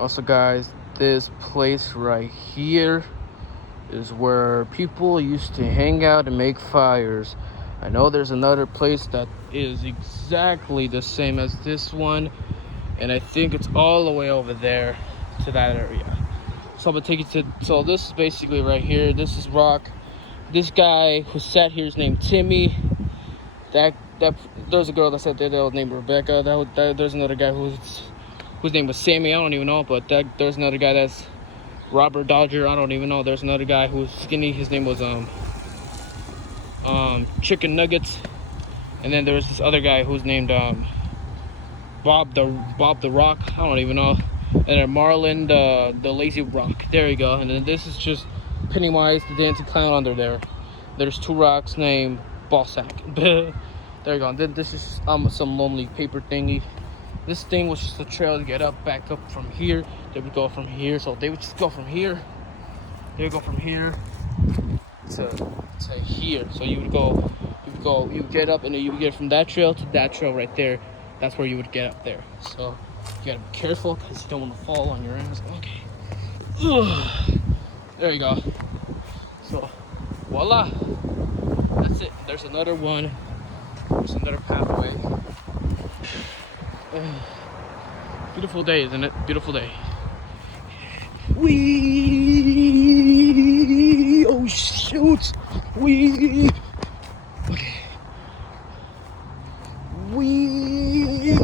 Also, guys, this place right here is where people used to hang out and make fires. I know there's another place that is exactly the same as this one, and I think it's all the way over there to that area. So I'm gonna take you to, so this is basically right here. This is rock. This guy who sat here is named Timmy. That there's a girl that sat there that was named Rebecca. There's another guy whose name was Sammy. I don't even know, but there's another guy that's Robert Dodger. I don't even know. There's another guy who's skinny. His name was Chicken Nuggets. And then there's this other guy who's named Bob the Rock. I don't even know. And then Marlin the Lazy Rock. There you go. And then this is just Pennywise the Dancing Clown under there. There's two rocks named Ballsack. There you go. And then this is some lonely paper thingy. This thing was just a trail to get back up from here. They would go from here. So they would just go from here. They would go from here to here. So you would get up, and then you would get from that trail to that trail right there. That's where you would get up there. So you gotta be careful because you don't want to fall on your ass. Okay. Ugh. There you go. So voila. That's it. There's another one. There's another pathway. Beautiful day, isn't it? Beautiful day. Wee! Oh shoot! Wee! Okay. Wee!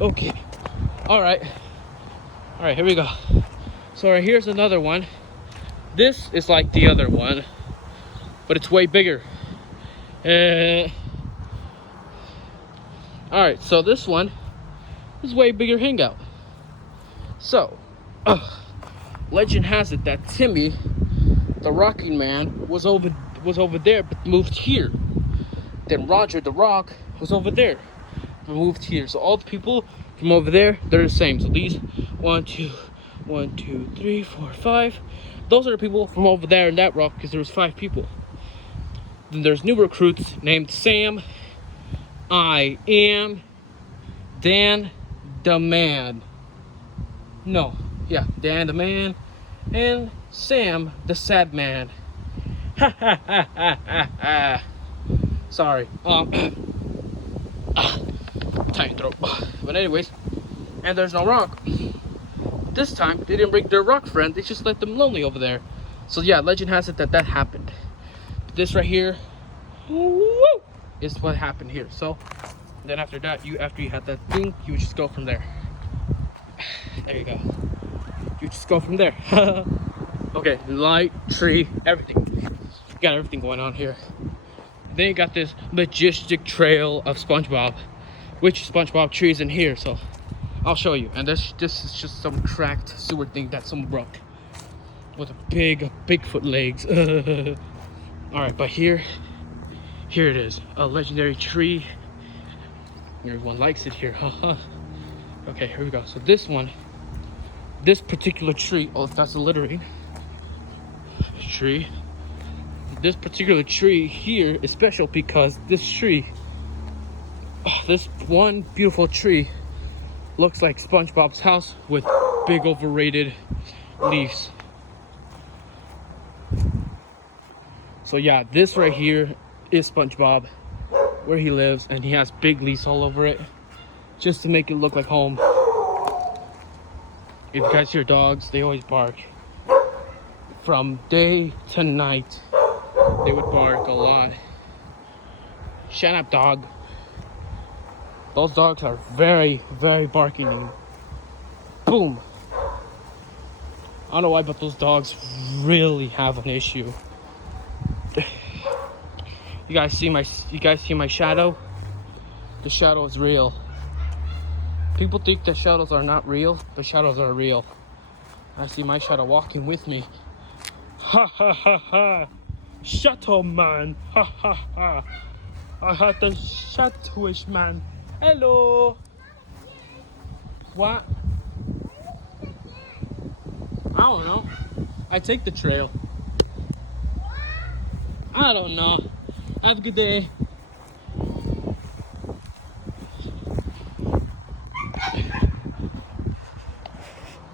Okay. All right. Here we go. So right here's another one. This is like the other one, but it's way bigger. All right, so this one is way bigger hangout. So, legend has it that Timmy, the Rocking Man, was over there but moved here. Then Roger the Rock was over there but moved here. So all the people from over there, they're the same. So these 1, 2, 3, 4, 5. Those are the people from over there in that rock because there was 5 people. Then there's new recruits named Sam, I Am, Dan the Man. No, yeah, Dan the Man, and Sam the Sad Man. Ha ha ha ha ha ha. Sorry. Tight throat. But anyways, and there's no rock. This time they didn't bring their rock friend. They just let them lonely over there. So yeah, legend has it that happened. But this right here, woo, is what happened here. So then after that, after you had that thing, you would just go from there. There you go. You just go from there. Okay, light, tree, everything. You got everything going on here. Then you got this majestic trail of SpongeBob, which SpongeBob tree is in here. So I'll show you. And this is just some cracked sewer thing that someone broke with a Bigfoot legs. All right, but here it is, a legendary tree. Everyone likes it here, haha. Okay, here we go. So this particular tree, oh, that's a littering tree. This particular tree here is special because this one beautiful tree looks like SpongeBob's house with big overrated leaves. So yeah, this right here is SpongeBob, where he lives, and he has big leaves all over it just to make it look like home. If you guys hear dogs, they always bark. From day to night, they would bark a lot. Shut up, dog. Those dogs are very, very barking. Boom. I don't know why, but those dogs really have an issue. You guys see my shadow? The shadow is real. People think the shadows are not real. The shadows are real. I see my shadow walking with me. Ha ha ha ha. Shadow man. Ha ha ha. I had the shadowish man. Hello. What? I don't know. I take the trail. I don't know. Have a good day.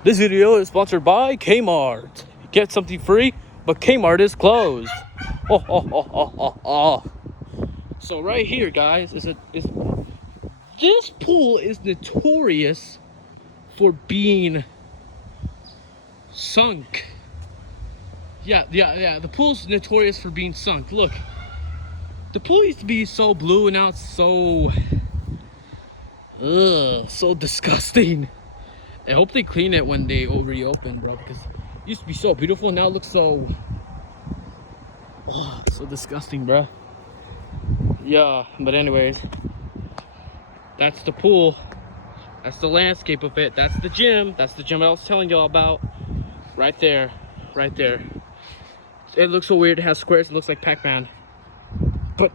This video is sponsored by Kmart. Get something free, but Kmart is closed. Oh, oh, oh, oh, oh, oh. So right here, guys, this pool is notorious for being sunk. Yeah. The pool's notorious for being sunk. Look, the pool used to be so blue, and now it's so disgusting. I hope they clean it when they reopen, bro, because it used to be so beautiful, and now it looks so disgusting, bro. Yeah, but anyways, that's the pool. That's the landscape of it. That's the gym. That's the gym I was telling y'all about. Right there. It looks so weird. It has squares. It looks like Pac-Man. But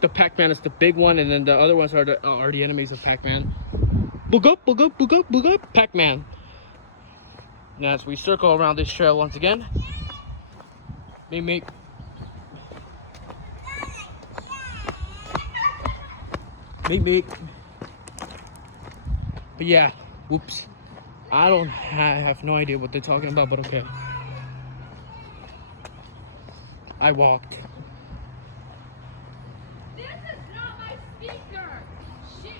the Pac-Man is the big one, and then the other ones are the enemies of Pac-Man. Boog up, Pac-Man. Now as we circle around this trail once again. Meep. But yeah, whoops. I have no idea what they're talking about, but okay. I walked. This is not my speaker. Shit.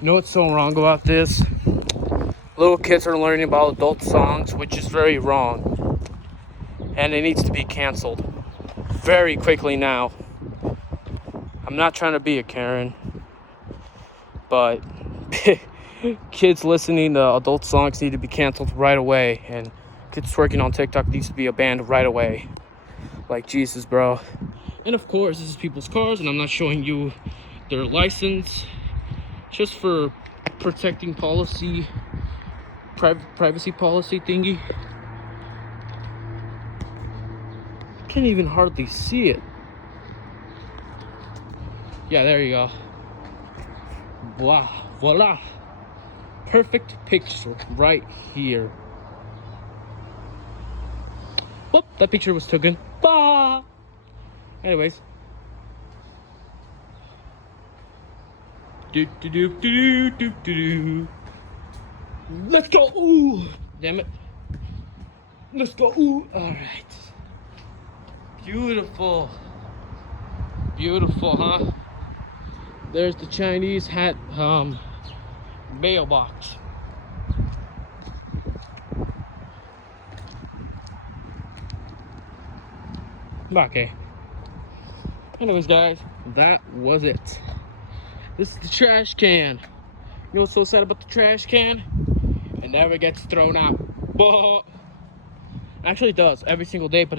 You know what's so wrong about this? Little kids are learning about adult songs, which is very wrong. And it needs to be canceled very quickly now. I'm not trying to be a Karen, but kids listening to adult songs need to be canceled right away, and kids twerking on TikTok needs to be banned right away. Like Jesus, bro. And of course, this is people's cars, and I'm not showing you their license, just for protecting policy, privacy policy thingy. Can't even hardly see it. Yeah, there you go. Voila. Perfect picture right here. Whoop, that picture was taken. Bah! Anyways. Let's go. Ooh. Damn it. Let's go. Ooh. Alright. Beautiful, huh? There's the Chinese hat mailbox. Okay. Anyways, guys, that was it. This is the trash can. You know what's so sad about the trash can? It never gets thrown out. Actually, it does every single day, but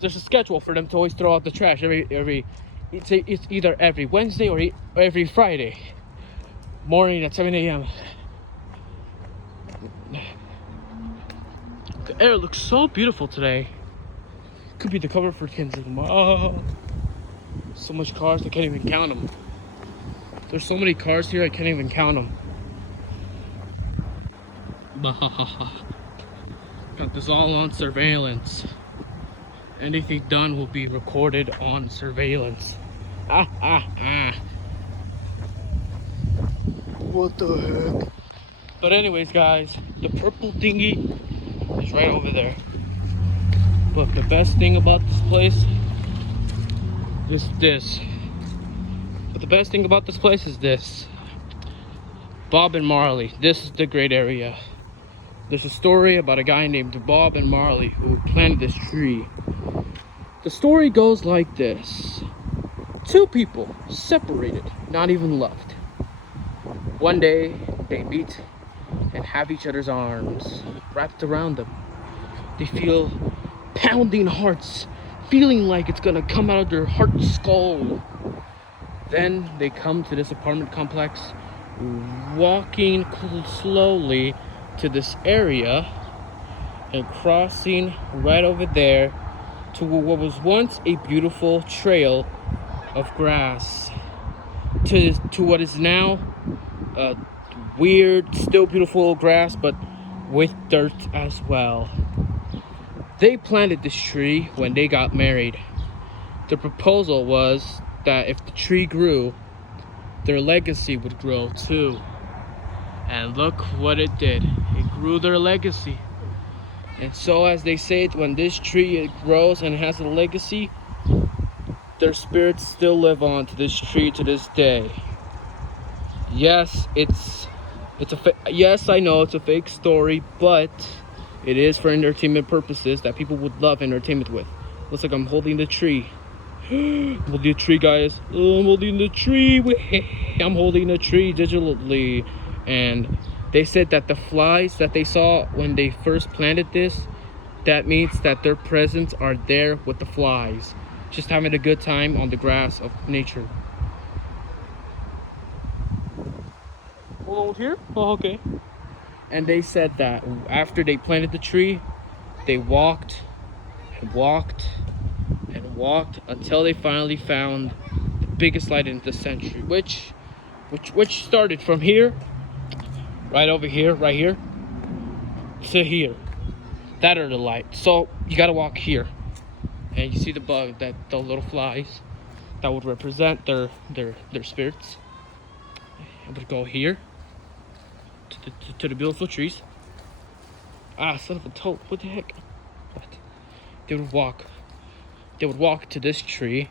there's a schedule for them to always throw out the trash it's either every Wednesday or every Friday morning at 7 a.m. The air looks so beautiful today. Could be the cover for Kendrick Lamar. So much cars, I can't even count them. There's so many cars here, I can't even count them. Got this all on surveillance. Anything done will be recorded on surveillance. What the heck? But anyways, guys, the purple thingy is right over there. But the best thing about this place is this. But the best thing about this place is this. Bob and Marley. This is the great area. There's a story about a guy named Bob and Marley who planted this tree. The story goes like this. Two people separated, not even loved. One day they meet and have each other's arms wrapped around them. They feel pounding hearts, feeling like it's gonna come out of their heart skull. Then they come to this apartment complex, walking slowly to this area and crossing right over there to what was once a beautiful trail of grass to what is now weird, still beautiful grass, but with dirt as well. They planted this tree when they got married. The proposal was that if the tree grew, their legacy would grow too. And look what it did. It grew their legacy. And so, as they say, when this tree it grows and has a legacy, their spirits still live on to this tree to this day. Yes, yes, I know it's a fake story, but it is for entertainment purposes that people would love entertainment with. Looks like I'm holding the tree. I'm holding the tree, guys. Oh, I'm holding the tree. I'm holding the tree digitally. And they said that the flies that they saw when they first planted this, that means that their presents are there with the flies, just having a good time on the grass of nature. Hold on here? Oh, okay. And they said that after they planted the tree, they walked and walked and walked until they finally found the biggest light in the century, which started from here, right over here, right here, to here. That are the light. So you gotta walk here, and you see the bug, that the little flies that would represent their spirits. I'm gonna go here to the beautiful trees. Ah, son of a toad! What the heck? What? They would walk to this tree,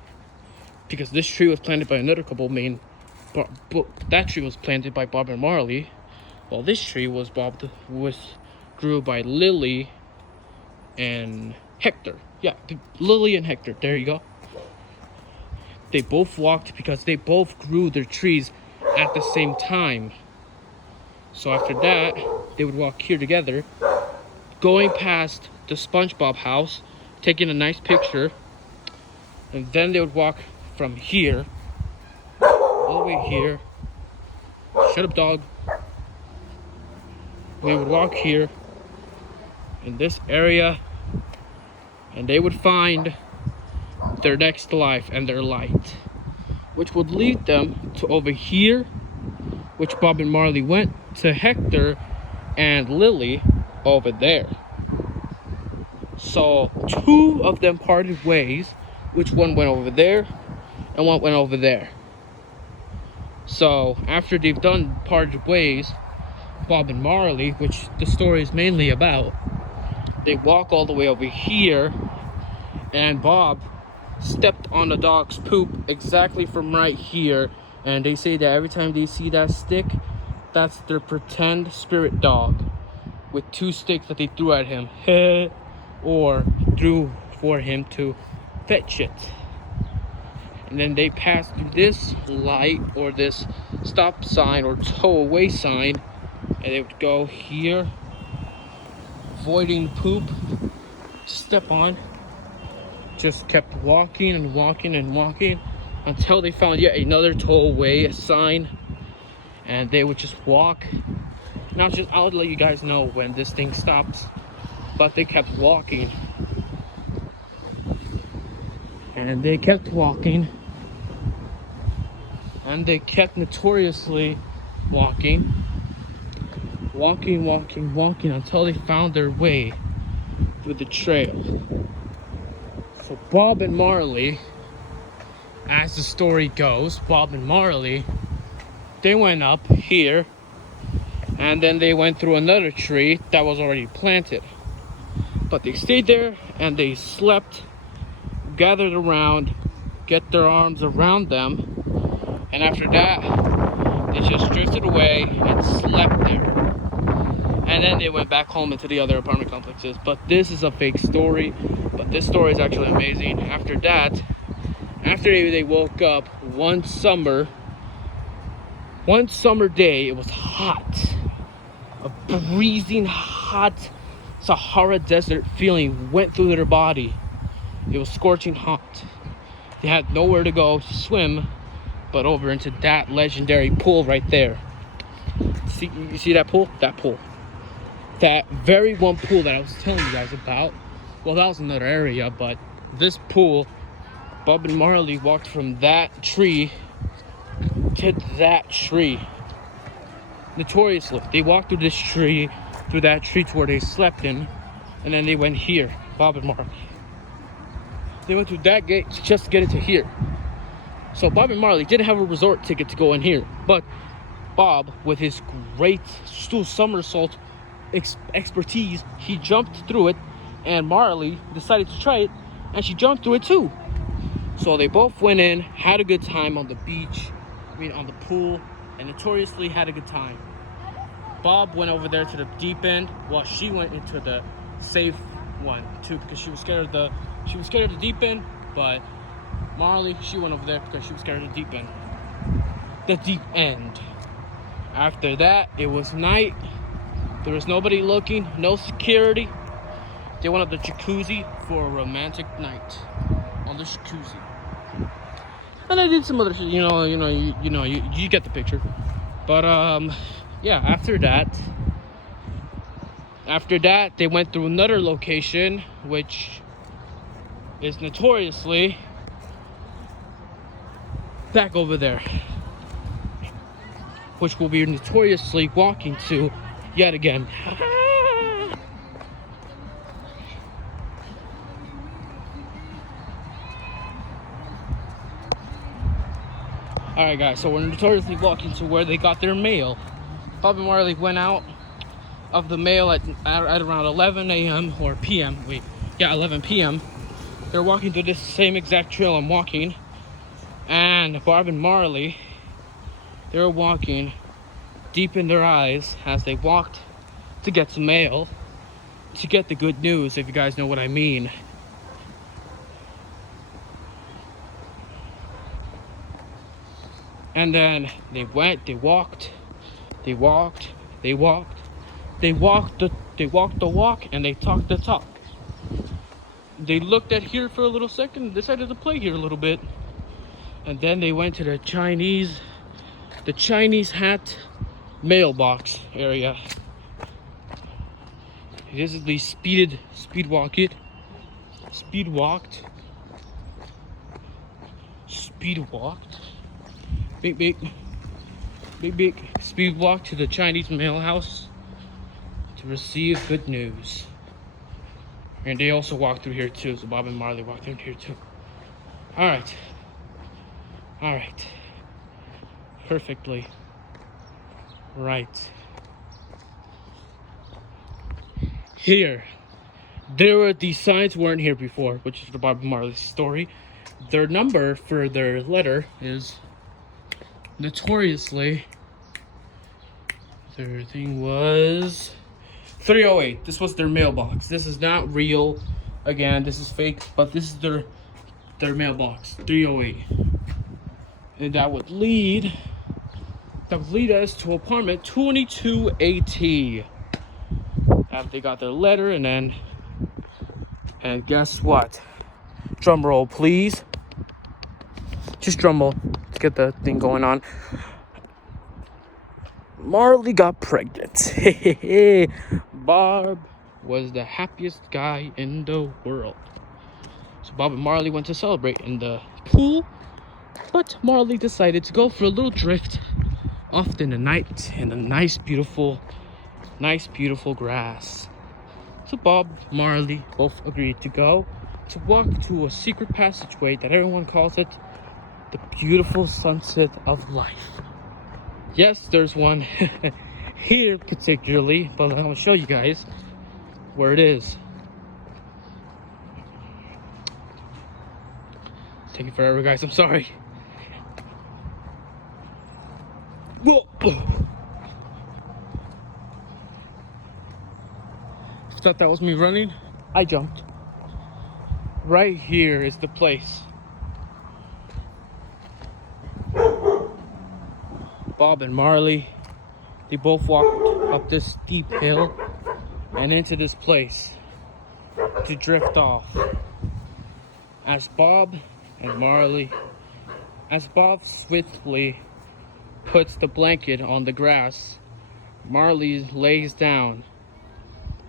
because this tree was planted by another couple named that tree was planted by Bob and Marley, while this tree was grew by Lily and Hector. Yeah, Lily and Hector. There you go. They both walked because they both grew their trees at the same time. So after that, they would walk here together, going past the SpongeBob house, taking a nice picture, and then they would walk from here all the way here. Shut up, dog. They would walk here in this area, and they would find their next life and their light, which would lead them to over here, which Bob and Marley went to Hector and Lily over there. So 2 of them parted ways, which one went over there and one went over there. So after they've done parted ways, Bob and Marley, which the story is mainly about, they walk all the way over here, and Bob stepped on the dog's poop exactly from right here, and they say that every time they see that stick, that's their pretend spirit dog with 2 sticks that they threw at him or threw for him to fetch it. And then they pass through this light or this stop sign or tow away sign, and they would go here, avoiding poop to step on. Just kept walking and walking and walking until they found yet another tow away sign, and they would just walk. Now I'll let you guys know when this thing stops, but they kept walking. And they kept walking, and they kept notoriously walking until they found their way through the trail. So Bob and Marley, as the story goes, Bob and Marley, they went up here, and then they went through another tree that was already planted. But they stayed there, and they slept, gathered around, get their arms around them, and after that, they just drifted away and slept there. And then they went back home into the other apartment complexes. But this is a fake story, but this story is actually amazing. After that, after they woke up one summer day, it was hot. A breezing hot Sahara Desert feeling went through their body. It was scorching hot. They had nowhere to go to swim but over into that legendary pool right there. You see that pool? That pool. That very one pool that I was telling you guys about. Well, that was another area, but this pool, Bob and Marley walked from that tree to that tree. Notoriously, they walked through this tree, through that tree to where they slept in, and then they went here. Bob and Marley. They went through that gate just to get into here. So Bob and Marley didn't have a resort ticket to go in here, but Bob, with his great stool somersault expertise, he jumped through it, and Marley decided to try it, and she jumped through it too. So they both went in, had a good time on the beach, on the pool, and notoriously had a good time. Bob went over there to the deep end, while she went into the safe one too, because she was scared of the deep end. But Marley, she went over there because she was scared of the deep end. The deep end. After that, it was night. There was nobody looking, no security. They went up the jacuzzi for a romantic night on the jacuzzi. And I did some other shit, you get the picture. But yeah, after that, they went through another location, which is notoriously back over there, which we'll be notoriously walking to yet again. Alright guys, so we're notoriously walking to where they got their mail. Bob and Marley went out of the mail at around 11 a.m. or p.m. 11 p.m. They're walking through this same exact trail I'm walking. And Bob and Marley, they were walking deep in their eyes as they walked to get some mail, to get the good news, if you guys know what I mean. And then they went, they walked the walk, and they talked the talk. They looked at here for a little second and decided to play here a little bit. And then they went to the Chinese hat mailbox area. This is the speed walked big speed walk to the Chinese mail house to receive good news. And they also walked through here too, so Bob and Marley walked through here too. All right, perfectly right. Here, these signs weren't here before, which is the Bob and Marley story. Their number for their letter is notoriously, their thing was 308. This was their mailbox. This is not real. Again, this is fake, but this is their mailbox, 308. And that would lead us to apartment 2280. After they got their letter, and guess what? Drum roll, please. Just drum roll. Let's get the thing going on. Marley got pregnant. Bob was the happiest guy in the world. So Bob and Marley went to celebrate in the pool, but Marley decided to go for a little drift off in the night in the nice beautiful grass. So Bob and Marley both agreed to go to walk to a secret passageway that everyone calls it the beautiful sunset of life. Yes, there's one here particularly, but I'm gonna show you guys where it is. Taking forever, guys, I'm sorry. Whoa. Thought that was me running? I jumped. Right here is the place. Bob and Marley, they both walked up this steep hill and into this place to drift off. As Bob swiftly puts the blanket on the grass, Marley lays down.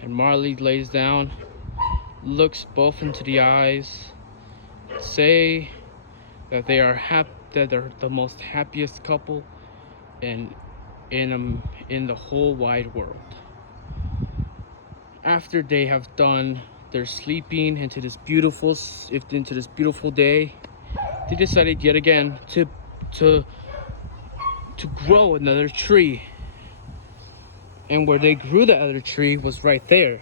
And Marley lays down, looks both into the eyes, say that they are that they're the most happiest couple in the whole wide world. After they have done they're sleeping into this beautiful day. They decided yet again to grow another tree. And where they grew the other tree was right there.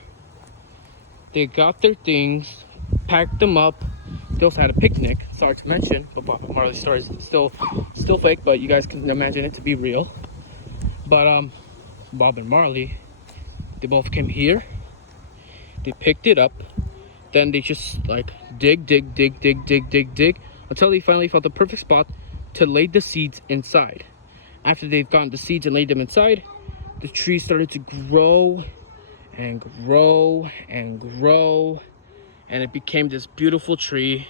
They got their things, packed them up. They also had a picnic. Sorry to mention, but Bob and Marley's story is still fake, but you guys can imagine it to be real. But Bob and Marley, they both came here. They picked it up. Then they just like dig until they finally found the perfect spot to lay the seeds inside. After they've gotten the seeds and laid them inside, the tree started to grow and grow and grow, and it became this beautiful tree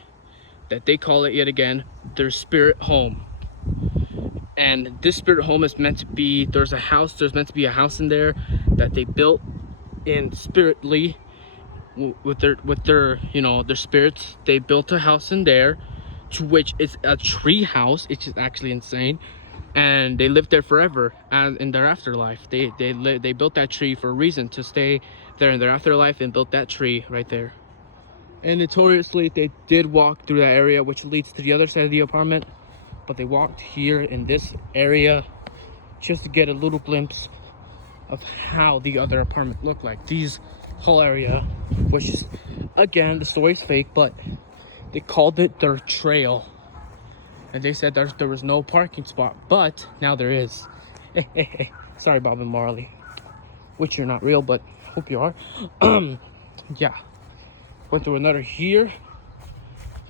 that they call it yet again their spirit home. And this spirit home is meant to be, there's meant to be a house in there that they built in spiritly with their you know, their spirits. They built a house in there, to which is a tree house. It's just actually insane. And they lived there forever, and in their afterlife they built that tree for a reason, to stay there in their afterlife, and built that tree right there. And notoriously, they did walk through that area which leads to the other side of the apartment, but they walked here in this area just to get a little glimpse of how the other apartment looked like. These whole area, which is, again, the story's fake, but they called it their trail. And they said there was no parking spot, but now there is. Sorry, Bob and Marley, which you're not real, but hope you are. Yeah, went through another here,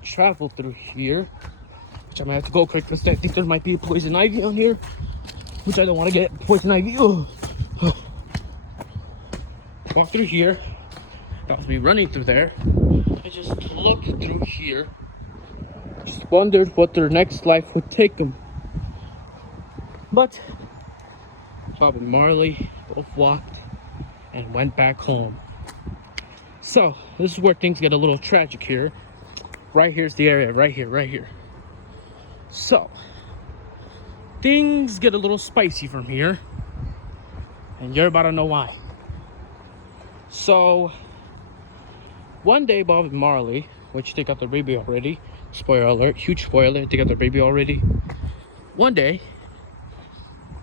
traveled through here, which I'm gonna have to go quick because I think there might be poison ivy on here, which I don't want to get poison ivy. Walked through here, about to be running through there. I just looked through here. Just wondered what their next life would take them. But Bob and Marley both walked and went back home. So this is where things get a little tragic here. Right here's the area, right here. So things get a little spicy from here, and you're about to know why. So one day, Bob and Marley, which they got their baby already, spoiler alert, huge spoiler, they got their baby already. One day,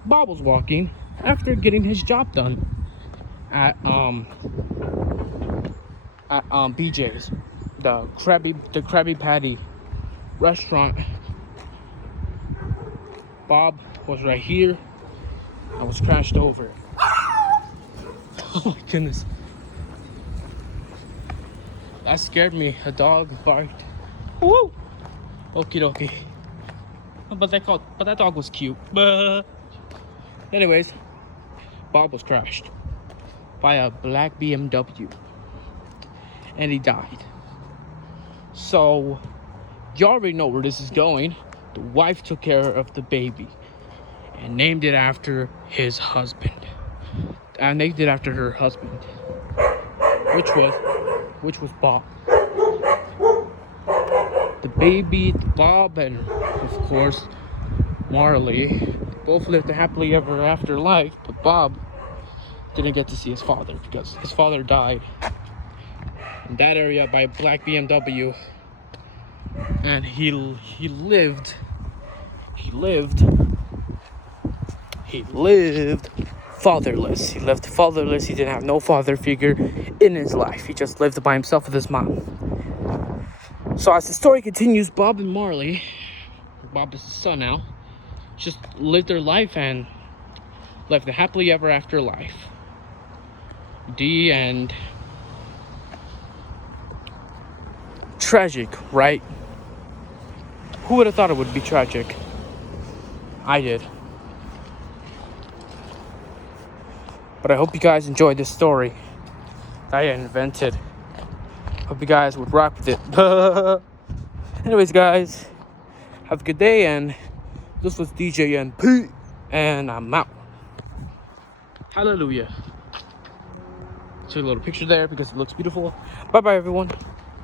Bob was walking after getting his job done at BJ's, the Krabby Patty restaurant. Bob was right here. I was crashed over. Oh my goodness. That scared me. A dog barked. Woo! Okie dokie. But that dog was cute. Anyways, Bob was crashed by a black BMW, and he died. So you already know where this is going. The wife took care of the baby and named it after his husband. And named it after her husband, which was Bob. The baby, Bob, and of course Marley both lived a happily ever after life, but Bob didn't get to see his father because his father died in that area by a black BMW, and he lived fatherless. He lived fatherless. He didn't have no father figure in his life. He just lived by himself with his mom. So as the story continues, Bob and Marley, Bob is his son now, just lived their life and lived a happily ever after life. The end. Tragic, right? Who would have thought it would be tragic? I did. But I hope you guys enjoyed this story that I invented. Hope you guys would rock with it. Anyways, guys, have a good day, and this was DJ NP, and I'm out. Hallelujah. Took a little picture there because it looks beautiful. Bye bye, everyone.